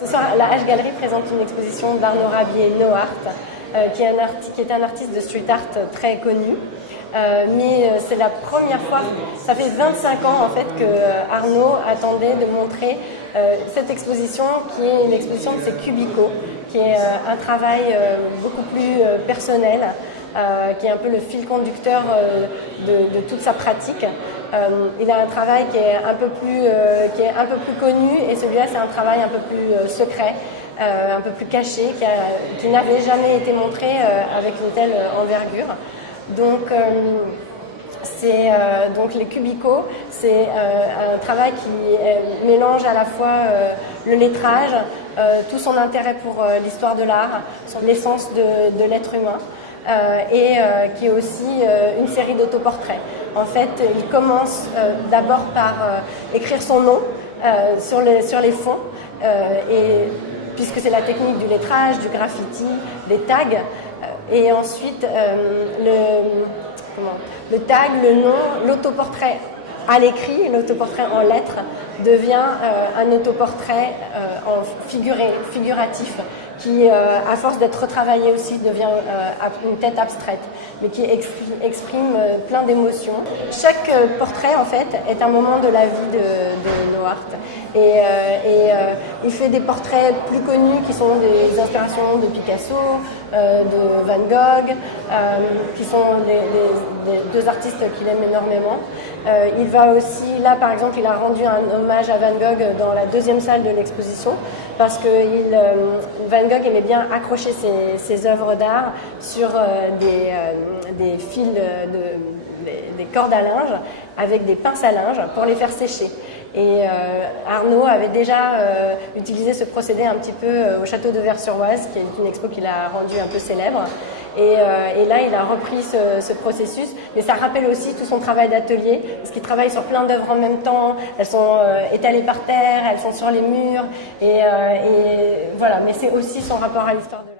Ce soir, la H Gallery présente une exposition d'Arnaud Rabier, No Art, qui est un artiste de street art très connu. Mais c'est la première fois, ça fait 25 ans en fait que Arnaud attendait de montrer cette exposition qui est une exposition de ses cubicaux, qui est un travail beaucoup plus personnel, qui est un peu le fil conducteur de toute sa pratique. Il a un travail qui est un peu plus connu, et celui-là c'est un travail un peu plus secret, un peu plus caché, qui n'avait jamais été montré avec une telle envergure. Donc les cubicaux, c'est un travail qui mélange à la fois le lettrage, tout son intérêt pour l'histoire de l'art, l'essence de l'être humain, et qui est aussi une série d'autoportraits. En fait, il commence d'abord par écrire son nom sur les fonds, puisque c'est la technique du lettrage, du graffiti, des tags, et ensuite le tag, le nom, l'autoportrait à l'écrit, l'autoportrait en lettres devient un autoportrait figuratif qui, à force d'être retravaillé aussi, devient une tête abstraite, mais qui exprime plein d'émotions. Chaque portrait, en fait, est un moment de la vie de No Art. Et il fait des portraits plus connus qui sont des inspirations de Picasso, de Van Gogh, qui sont les deux artistes qu'il aime énormément. Il va aussi, là par exemple, il a rendu un hommage à Van Gogh dans la deuxième salle de l'exposition, parce que Van Gogh aimait bien accrocher ses œuvres d'art sur des fils, des cordes à linge, avec des pinces à linge pour les faire sécher. Et Arnaud avait déjà utilisé ce procédé un petit peu au château de Vers-sur-Oise, qui est une expo qu'il a rendue un peu célèbre. Et là, il a repris ce processus, mais ça rappelle aussi tout son travail d'atelier, parce qu'il travaille sur plein d'œuvres en même temps. Elles sont étalées par terre, elles sont sur les murs, et voilà. Mais c'est aussi son rapport à l'histoire de l'art.